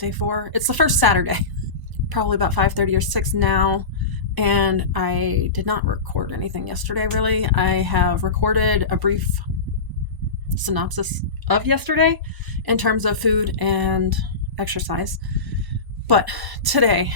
day 4? It's the first Saturday, probably about 5:30 or 6 now, and I did not record anything yesterday, really. I have recorded a brief synopsis of yesterday in terms of food and exercise, but today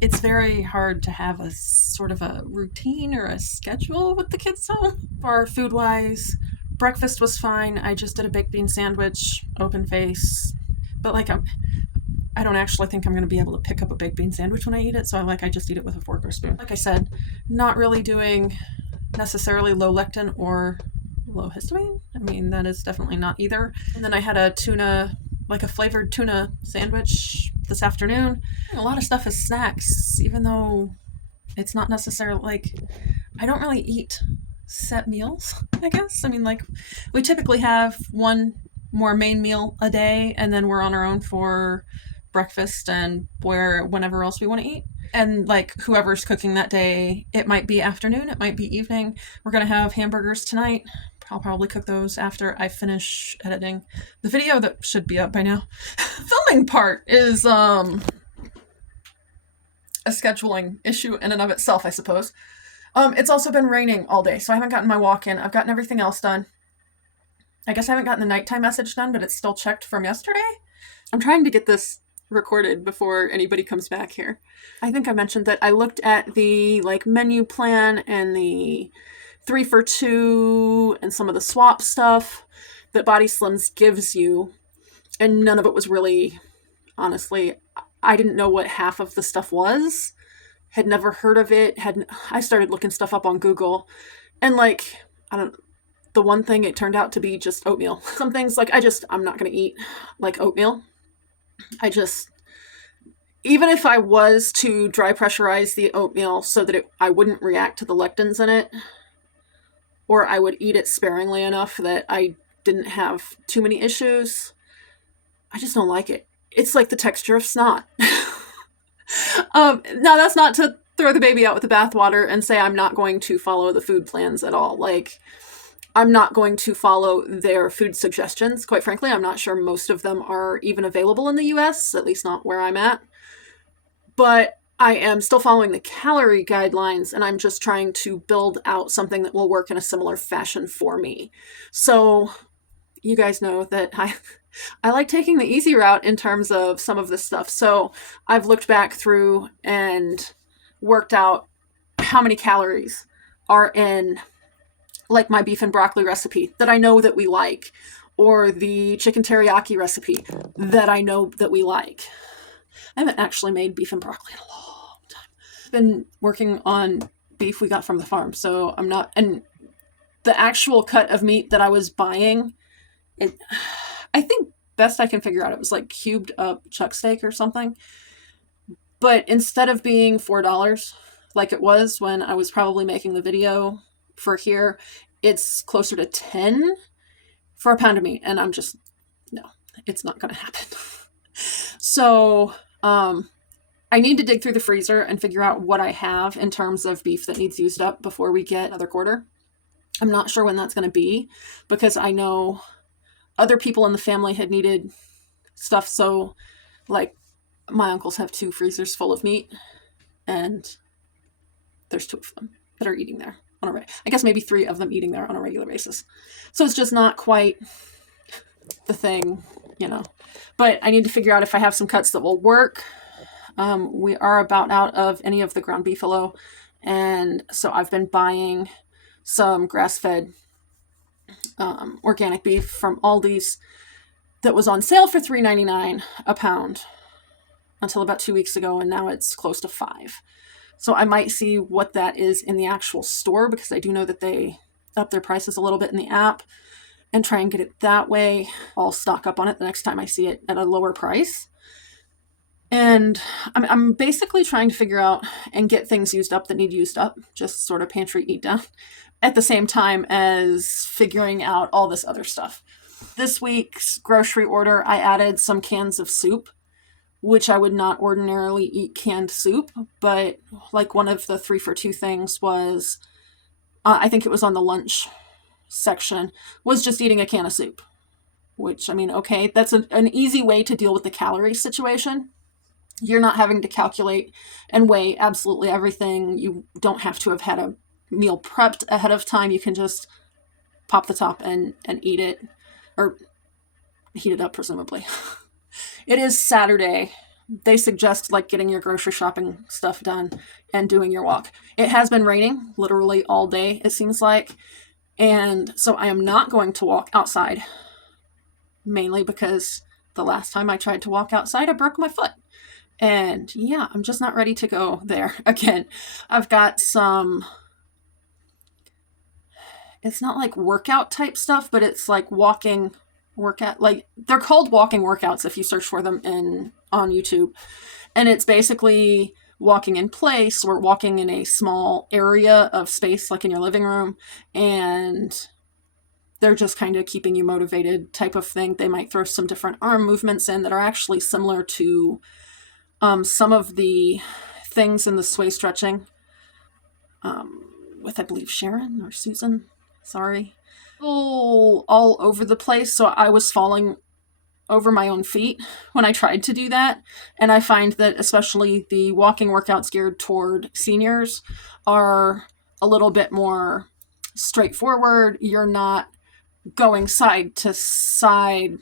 it's very hard to have a sort of a routine or a schedule with the kids home. For food-wise, breakfast was fine. I just did a baked bean sandwich, open face, but I don't actually think I'm going to be able to pick up a baked bean sandwich when I eat it, so I just eat it with a fork or spoon. Like I said, not really doing necessarily low lectin or low histamine. I mean, that is definitely not either. And then I had a tuna, like a flavored tuna sandwich this afternoon. A lot of stuff is snacks, even though it's not necessarily like, I don't really eat set meals, I guess. I mean, like, we typically have one more main meal a day, and then we're on our own for breakfast and whenever else we want to eat. And like whoever's cooking that day, it might be afternoon, it might be evening. We're gonna have hamburgers tonight. I'll probably cook those after I finish editing the video that should be up by now. Filming part is a scheduling issue in and of itself, I suppose. It's also been raining all day, so I haven't gotten my walk in. I've gotten everything else done. I guess I haven't gotten the nighttime message done, but it's still checked from yesterday. I'm trying to get this recorded before anybody comes back here. I think I mentioned that I looked at the menu plan and the 3 for 2 and some of the swap stuff that BodySlims gives you, and none of it was really, honestly, I didn't know what half of the stuff was, had never heard of it, I started looking stuff up on Google, and the one thing, it turned out to be just oatmeal. Some things, I'm not going to eat oatmeal. Even if I was to dry pressurize the oatmeal so that I wouldn't react to the lectins in it, or I would eat it sparingly enough that I didn't have too many issues, I just don't like it. It's like the texture of snot. Now, that's not to throw the baby out with the bathwater and say I'm not going to follow the food plans at all. I'm not going to follow their food suggestions. Quite frankly, I'm not sure most of them are even available in the US, at least not where I'm at. But I am still following the calorie guidelines, and I'm just trying to build out something that will work in a similar fashion for me. So you guys know that I like taking the easy route in terms of some of this stuff. So I've looked back through and worked out how many calories are in my beef and broccoli recipe that I know that we like, or the chicken teriyaki recipe that I know that we like. I haven't actually made beef and broccoli in a long time. I've been working on beef we got from the farm, so I'm not, and the actual cut of meat that I was buying, I think best I can figure out, it was cubed up chuck steak or something. But instead of being $4 like it was when I was probably making the video for here, it's closer to 10 for a pound of meat, and I'm just, no, it's not going to happen. So I need to dig through the freezer and figure out what I have in terms of beef that needs used up before we get another quarter. I'm not sure when that's going to be, because I know other people in the family had needed stuff. So my uncles have 2 freezers full of meat, and there's 2 of them that are eating there on I guess maybe 3 of them eating there on a regular basis. So it's just not quite the thing, but I need to figure out if I have some cuts that will work. We are about out of any of the ground beefalo, and so I've been buying some grass-fed organic beef from Aldi's that was on sale for $3.99 a pound until about 2 weeks ago, and now it's close to $5. So I might see what that is in the actual store, because I do know that they up their prices a little bit in the app, and try and get it that way. I'll stock up on it the next time I see it at a lower price. And I'm basically trying to figure out and get things used up that need used up, just sort of pantry eat down, at the same time as figuring out all this other stuff. This week's grocery order, I added some cans of soup, which I would not ordinarily eat canned soup, but one of the 3 for 2 things was, I think it was on the lunch section, was just eating a can of soup, which, I mean, okay, that's an easy way to deal with the calorie situation. You're not having to calculate and weigh absolutely everything. You don't have to have had a meal prepped ahead of time. You can just pop the top and eat it, or heat it up, presumably. It is Saturday. They suggest like getting your grocery shopping stuff done and doing your walk. It has been raining literally all day, it seems like. And so I am not going to walk outside, mainly because the last time I tried to walk outside, I broke my foot. And yeah, I'm just not ready to go there again. I've got some, it's not like workout type stuff, but it's like walking workout. Like, they're called walking workouts if you search for them on YouTube. And it's basically walking in place or walking in a small area of space, like in your living room. And they're just kind of keeping you motivated type of thing. They might throw some different arm movements in that are actually similar to some of the things in the sway stretching with, I believe, Sharon or Susan. Sorry. All over the place. So I was falling over my own feet when I tried to do that. And I find that especially the walking workouts geared toward seniors are a little bit more straightforward. You're not going side to side,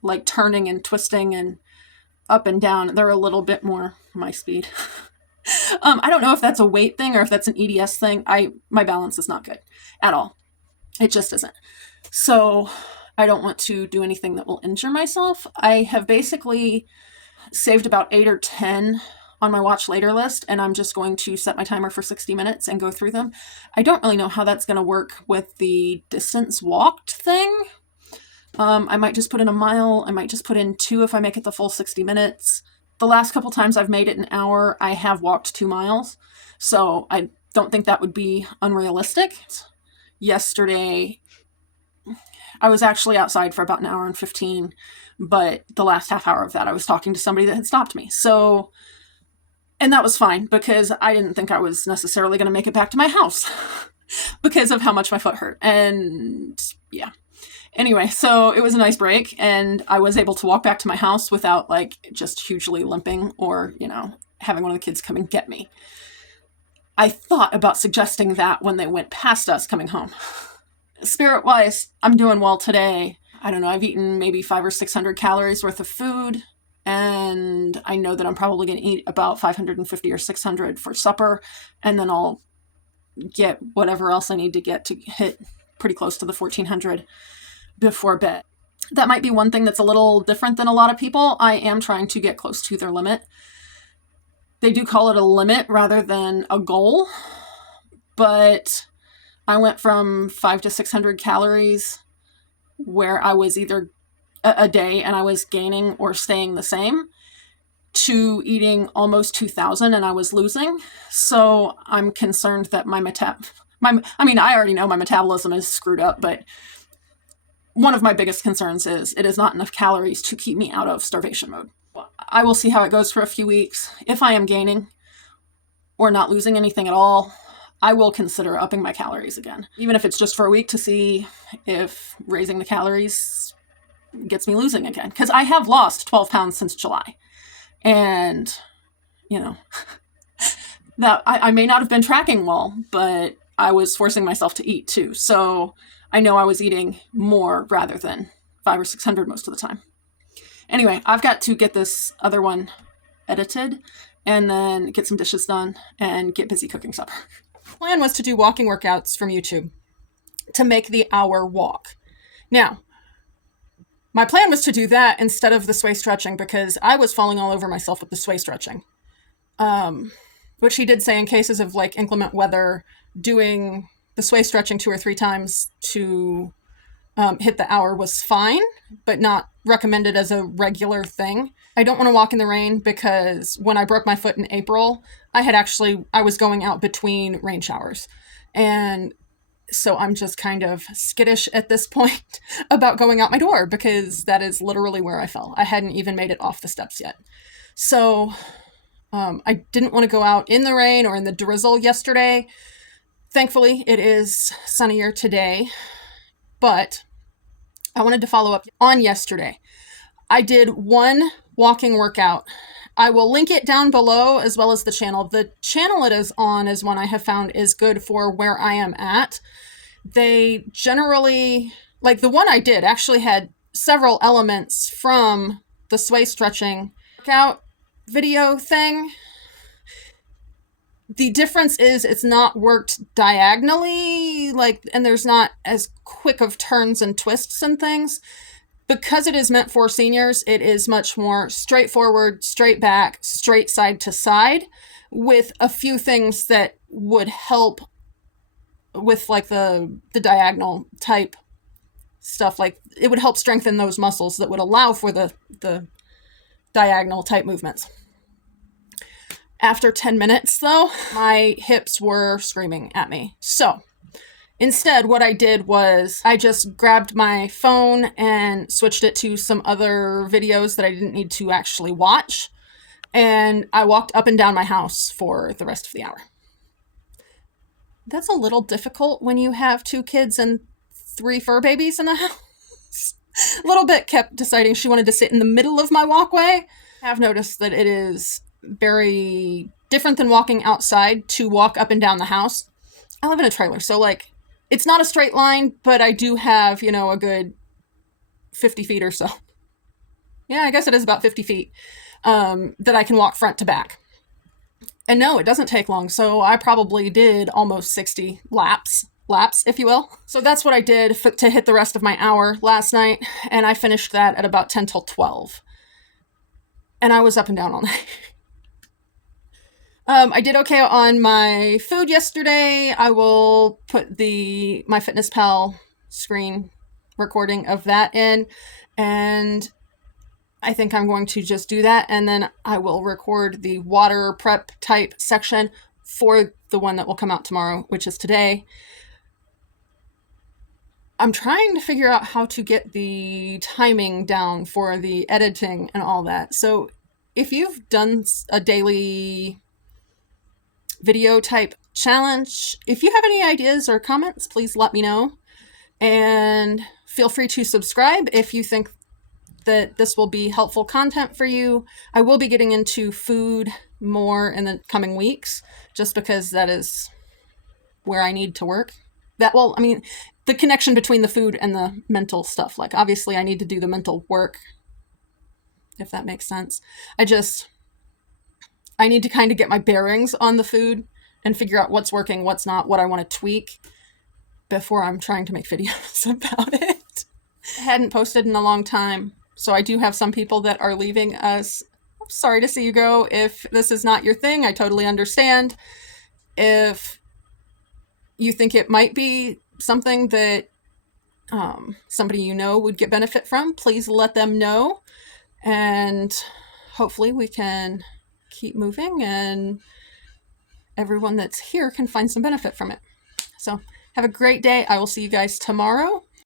like turning and twisting and up and down. They're a little bit more my speed. I don't know if that's a weight thing or if that's an EDS thing. My balance is not good at all. It just isn't. So I don't want to do anything that will injure myself. I have basically saved about 8 or 10 on my watch later list, and I'm just going to set my timer for 60 minutes and go through them. I don't really know how that's going to work with the distance walked thing. I might just put in a mile. I might just put in 2 if I make it the full 60 minutes. The last couple times I've made it an hour, I have walked 2 miles. So I don't think that would be unrealistic. Yesterday, I was actually outside for about an hour and 15, but the last half hour of that, I was talking to somebody that had stopped me. So, and that was fine because I didn't think I was necessarily going to make it back to my house because of how much my foot hurt. And yeah. Anyway, so it was a nice break, and I was able to walk back to my house without like just hugely limping or, having one of the kids come and get me. I thought about suggesting that when they went past us coming home. Spirit-wise, I'm doing well today. I don't know, I've eaten maybe 500 or 600 calories worth of food, and I know that I'm probably going to eat about 550 or 600 for supper, and then I'll get whatever else I need to get to hit pretty close to the 1400 before bed. That might be one thing that's a little different than a lot of people. I am trying to get close to their limit. They do call it a limit rather than a goal, but I went from 500 to 600 calories where I was either a day and I was gaining or staying the same to eating almost 2,000 and I was losing. So I'm concerned that I already know my metabolism is screwed up, but one of my biggest concerns is it is not enough calories to keep me out of starvation mode. I will see how it goes for a few weeks. If I am gaining or not losing anything at all, I will consider upping my calories again, even if it's just for a week to see if raising the calories gets me losing again. Because I have lost 12 pounds since July. And, that I may not have been tracking well, but I was forcing myself to eat too. So I know I was eating more rather than 500 or 600 most of the time. Anyway, I've got to get this other one edited and then get some dishes done and get busy cooking supper. Plan was to do walking workouts from YouTube to make the hour walk. Now, my plan was to do that instead of the sway stretching because I was falling all over myself with the sway stretching. Which he did say in cases of like inclement weather, doing the sway stretching 2 or 3 times to hit the hour was fine, but not recommended as a regular thing. I don't want to walk in the rain because when I broke my foot in April, I was going out between rain showers. And so I'm just kind of skittish at this point about going out my door because that is literally where I fell. I hadn't even made it off the steps yet. So I didn't want to go out in the rain or in the drizzle yesterday. Thankfully, it is sunnier today, but I wanted to follow up on yesterday. I did one walking workout. I will link it down below as well as the channel. The channel it is on is one I have found is good for where I am at. They generally, like the one I did, actually had several elements from the sway stretching workout video thing. The difference is it's not worked diagonally, and there's not as quick of turns and twists and things. Because it is meant for seniors, it is much more straightforward, straight back, straight side to side, with a few things that would help with like the diagonal type stuff. Like it would help strengthen those muscles that would allow for the diagonal type movements. After 10 minutes though, my hips were screaming at me. So instead, what I did was I just grabbed my phone and switched it to some other videos that I didn't need to actually watch. And I walked up and down my house for the rest of the hour. That's a little difficult when you have 2 kids and 3 fur babies in the house. Little Bit kept deciding she wanted to sit in the middle of my walkway. I have noticed that it is very different than walking outside to walk up and down the house. I live in a trailer, so like it's not a straight line, but I do have, a good 50 feet or so. Yeah, I guess it is about 50 feet that I can walk front to back. And no, it doesn't take long. So I probably did almost 60 laps, if you will. So that's what I did to hit the rest of my hour last night. And I finished that at about 10 till 12. And I was up and down all night. I did okay on my food yesterday. I will put the MyFitnessPal screen recording of that in, and I think I'm going to just do that, and then I will record the water prep type section for the one that will come out tomorrow, which is today. I'm trying to figure out how to get the timing down for the editing and all that. So if you've done a daily video type challenge, if you have any ideas or comments, please let me know. And feel free to subscribe if you think that this will be helpful content for you. I will be getting into food more in the coming weeks, just because that is where I need to work. The connection between the food and the mental stuff. Like, obviously, I need to do the mental work, if that makes sense. I need to kind of get my bearings on the food and figure out what's working, what's not, what I want to tweak before I'm trying to make videos about it. I hadn't posted in a long time, so I do have some people that are leaving us. I'm sorry to see you go. If this is not your thing, I totally understand. If you think it might be something that somebody you know would get benefit from, please let them know. And hopefully we can keep moving and everyone that's here can find some benefit from it. So have a great day. I will see you guys tomorrow.